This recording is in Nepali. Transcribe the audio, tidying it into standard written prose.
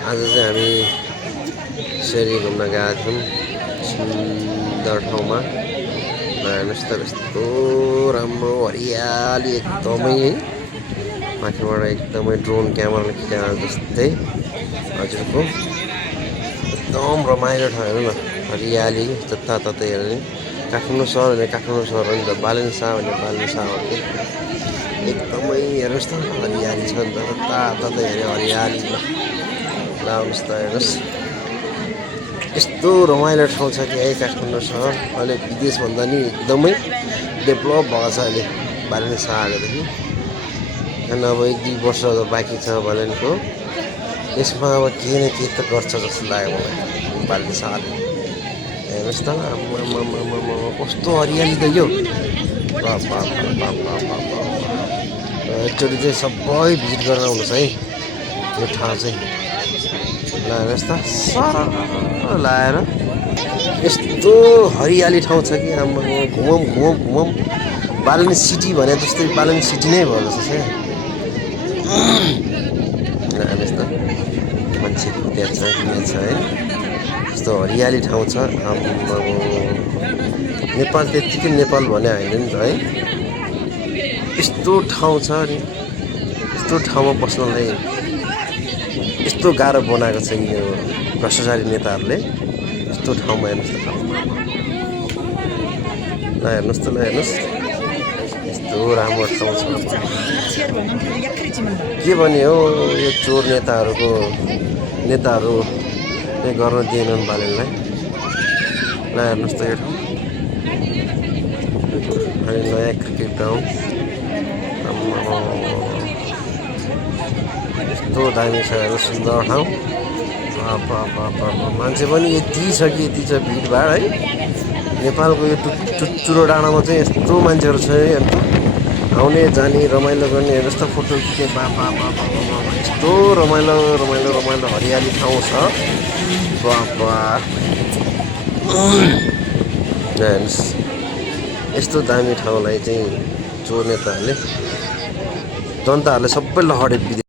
आज चाहिँ हामी सेरी घुम्न गएका थियौँ सुन्दर ठाउँमा। हेर्नुहोस् त कस्तो राम्रो हरियाली एकदमै है। माथिबाट एकदमै ड्रोन क्यामेराले खिचेको जस्तै हजुरको एकदम रमाइलो ठाउँ। हेर्नु न हरियाली जताततै हेर्ने। काठमाडौँ सहर भने काठमाडौँ सहर हो नि त, बालेन्सा भने बालेन्सा हो कि एकदमै हेर्नुहोस् त हरियाली छ नि त, जताततै हेऱ्यो हरियाली। ल आउनुहोस् त हेर्नुहोस् यस्तो रमाइलो ठाउँ छ कि है काठमाडौँ सहर। अहिले विदेशभन्दा नि एकदमै डेभलप भएको छ अहिले बालेन्सा आएकोदेखि। अनि अब 1-2 वर्ष बाँकी छ बालेनको। यसमा अब के न के त गर्छ जस्तो लाग्यो मलाई बालेन्साले। हेर्नुहोस् त आम्मामामामा कस्तो हरियाली त यो। एकचोटि चाहिँ सबै भिजिट गरेर आउनुहोस् है यो ठाउँ चाहिँ। ल हेर्नुहोस् त सर लाएर यस्तो हरियाली ठाउँ छ कि आम्मा घुमौँ। बालेन सिटी भने जस्तै बालेन सिटी नै भयो जस्तो छ। हेर्नुहोस् त मान्छे त्यहाँ छ हिँड्ने छ है। यस्तो हरियाली ठाउँ छ। आम्मा नेपाल त्यत्तिकै नेपाल भने होइन नि त है। यस्तो ठाउँ छ नि यस्तो ठाउँमा बस्नलाई यस्तो गाह्रो बनाएको छ यो भ्रष्टाचारी नेताहरूले। यस्तो ठाउँमा हेर्नुहोस् त ल हेर्नुहोस् त ल हेर्नुहोस् यस्तो राम्रो ठाउँ छ। के भने हो यो चोर नेताहरूले गर्न दिएनन् बालेनलाई। ल हेर्नुहोस् त यो ठाउँ अनि नयाँ क्रिकेट ग्राउन्ड। यस्तो दामी छ हेर्नु सुन्दर ठाउँ। मान्छे पनि यति छ कि यति छ भिडभाड है। नेपालको यो चुच्चुरो डाँडामा चाहिँ यस्तो मान्छेहरू छ है। आउने जाने रमाइलो गर्ने हेर्नुहोस् त फोटो खिच्ने यस्तो रमाइलो हरियाली ठाउँ छ। हेर्नुहोस् यस्तो दामी ठाउँलाई चाहिँ चोर नेताहरूले जनताहरूले सबै लहडे